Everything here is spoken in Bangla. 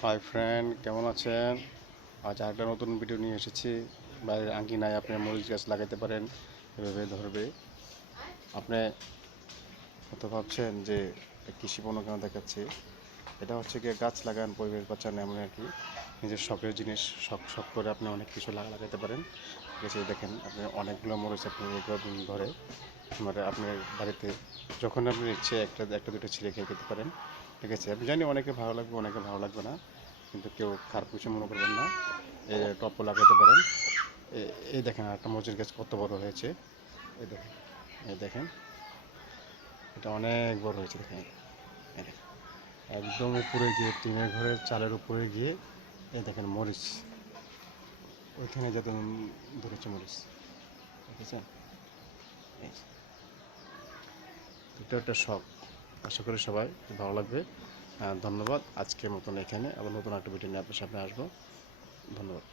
হাই ফ্রেন্ড কেমন আছেন? আজ আরেকটা নতুন ভিডিও নিয়ে এসেছি। বাইরের আঙ্গিনায় আপনি মরিচ গাছ লাগাতে পারেন, এভাবে ধরবে। আপনি হয়তো ভাবছেন যে কৃষি পণ্য কেন দেখাচ্ছি? এটা হচ্ছে গিয়ে গাছ লাগান, পরিবেশ বাঁচান, এমন আর কি। নিজের শখের জিনিস, শখ শখ করে আপনি অনেক কিছু লাগা লাগাতে পারেন। ঠিক আছে দেখেন, আপনি অনেকগুলো মরিচ আপনি ধরে মানে আপনার বাড়িতে যখন আপনি ইচ্ছে একটা একটা দুটো ছিঁড়ে খেয়ে খেতে পারেন। ঠিক আছে, আমি জানি অনেকে ভালো লাগবে, অনেকে ভালো লাগবে না, কিন্তু কেউ খারাপ কিছু মনে করবেন না। এই টপও লাগাতে পারেন। এ- এই দেখেন একটা মরিচের গাছ কত বড় হয়েছে। এই দেখেন এই দেখেন, এটা অনেক বড় হয়েছে, দেখেন। একদম উপরে গিয়ে, টিনের ঘরের চালের উপরে গিয়ে, এই দেখেন মরিচ। ওইখানে যাতে ধরেছে মরিচ এই যে। এটা একটা শখ। আশা করি সবাই ভালো লাগবে। ধন্যবাদ। আজকের মতন এখানে আবার নতুন একটা ভিডিও নিয়ে আপনার সামনে আসব। ধন্যবাদ।